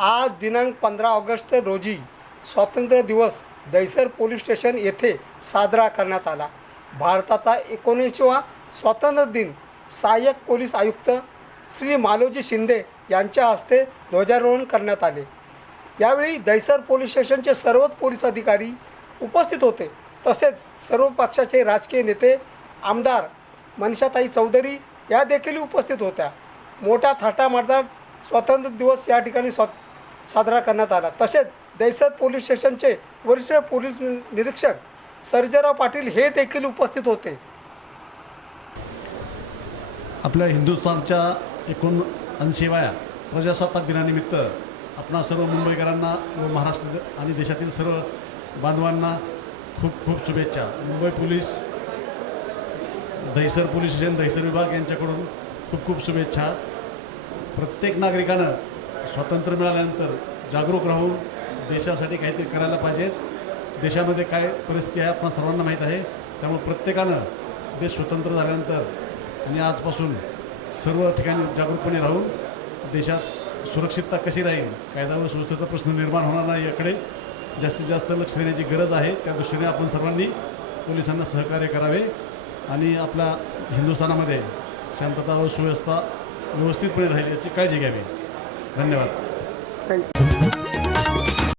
आज दिनांक पंधरा ऑगस्ट रोजी स्वातंत्र्य दिवस दैसर पोलीस स्टेशन येथे साजरा करण्यात आला. भारताचा एकोणीसवा स्वातंत्र्य दिन सहाय्यक पोलीस आयुक्त श्री मालोजी शिंदे यांच्या हस्ते ध्वजारोहण करण्यात आले. यावेळी दैसर पोलीस स्टेशनचे सर्वच पोलीस अधिकारी उपस्थित होते. तसेच सर्व पक्षाचे राजकीय नेते आमदार मनीषाताई चौधरी या देखील उपस्थित होत्या. मोठ्या थाटामाटात स्वातंत्र्य दिवस या ठिकाणी स्वात साजरा करण्यात आला. तसेच दैसर पोलीस स्टेशनचे वरिष्ठ पोलीस निरीक्षक सर्जेराव पाटील हे देखील उपस्थित होते. आपल्या हिंदुस्थानच्या एकूण ऐंशीव्या प्रजासत्ताक दिनानिमित्त आपणा सर्व मुंबईकरांना व महाराष्ट्र आणि देशातील सर्व बांधवांना खूप खूप शुभेच्छा. Mumbai police Dahisar police station Dahisar विभाग यांच्याकडून खूप खूप शुभेच्छा. प्रत्येक नागरिकानं स्वातंत्र्य मिळाल्यानंतर जागरूक राहून देशासाठी काहीतरी करायला पाहिजेत. देशामध्ये काय परिस्थिती आहे आपण सर्वांना माहीत आहे. त्यामुळे प्रत्येकानं देश स्वतंत्र झाल्यानंतर आणि आजपासून सर्व ठिकाणी जागरूकपणे राहून देशात सुरक्षितता कशी राहील कायदा व सुव्यवस्थेचा प्रश्न निर्माण होणार नाही याकडे जास्तीत जास्त लक्ष देण्याची गरज आहे. त्या दृष्टीने आपण सर्वांनी पोलिसांना सहकार्य करावे आणि आपल्या हिंदुस्थानामध्ये शांतता व सुव्यवस्था व्यवस्थितपणे राहील याची काळजी घ्यावी. धन्यवाद थँक्यू